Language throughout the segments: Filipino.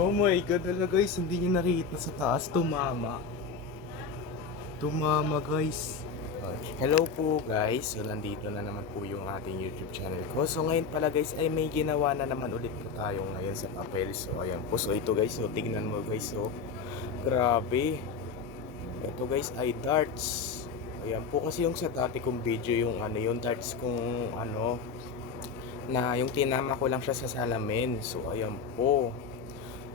Oh my god, wala guys, hindi niyo nakita sa taas, tumama. Tumama guys. Hello po guys, so nandito na naman po yung ating YouTube channel ko. So ngayon pala guys ay may ginawa na naman ulit po tayo ngayon sa papel. So ayan po, so ito guys, so tignan mo guys, so grabe. Ito guys ay darts. Ayan po kasi yung sa dati kong video yung ano, yung darts kung ano, na yung tinama ko lang siya sa salamin. So ayan po.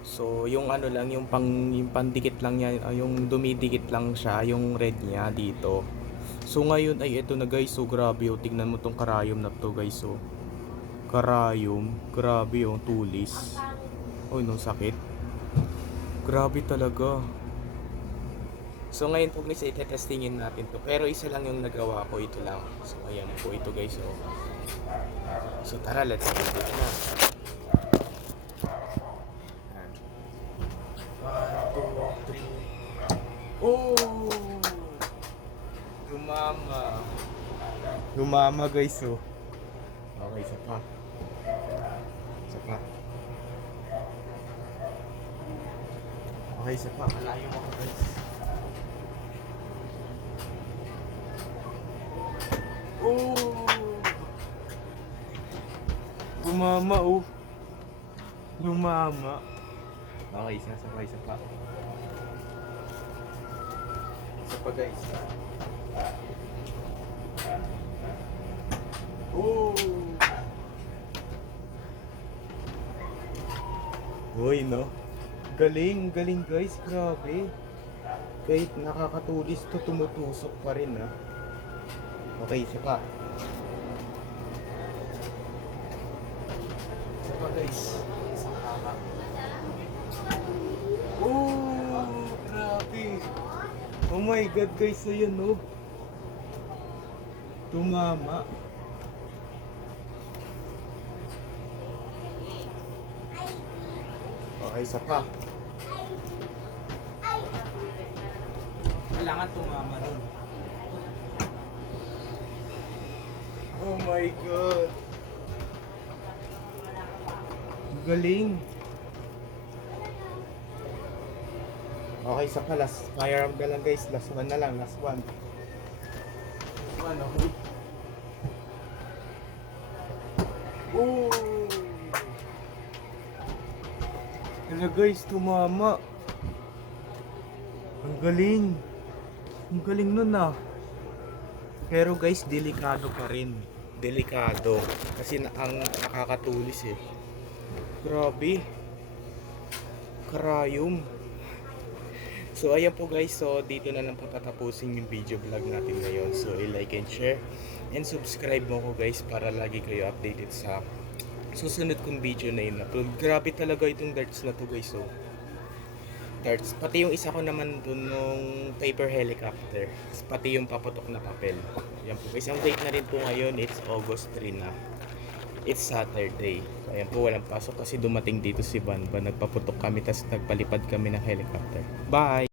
So yung ano lang yung pang yung pandikit lang niya, ah, yung dumidikit lang siya, yung red niya dito. So ngayon ay ito na guys, so grabe oh, tignan mo tong karayom na to guys, so karayom, grabe yung tulis. Oy, nung sakit. Grabe talaga. So ngayon po guys, itetestingin natin to. Pero isa lang yung nagawa ko, ito lang. So ayan po ito guys, so. So tara, let's get it na. Ayan. One, two, three. Oh! Lumama. Lumama guys, oh. Okay, isa pa. Isa pa. Okay, isa pa. Malayo ako guys. Oh! Lumama, oh. Lumama. Okay, isa, isa pa, isa pa. Pa guys. Oh! Uy, no? Galing, galing guys, grabe. Kahit nakakatulis to, tumutusok pa rin, ha? Okay, isa pa. Isa pa guys. Isa pa. Oh, grabe. Oh my god guys, ayan no. Tumama. Okay, isa pa. Kailangan tumama dun. Oh my god. Galing. Okay, isa pa. Last fire round na lang guys. Last one na lang. Last one. Last one, okay. Oh! Hello guys, tumama. Ang galing. Ang galing nun ah. Pero guys, delikado pa rin. Delikado. Kasi na, ang nakakatulis eh. Grabe. Karayom. So ayan po guys, so dito na lang papatapusin yung video vlog natin ngayon. So i-like and share and subscribe mo ko guys para lagi kayo updated sa susunod kong video na yun. upload. Grabe talaga itong darts na to guys. So darts. Pati yung isa ko naman dun nung paper helicopter. Pati yung paputok na papel. Ayan po guys. Ang date na rin po ngayon, it's August 3 na. It's Saturday. Ayan po, walang pasok kasi dumating dito si Van. Nagpaputok kami, tapos nagpalipad kami ng helicopter. Bye!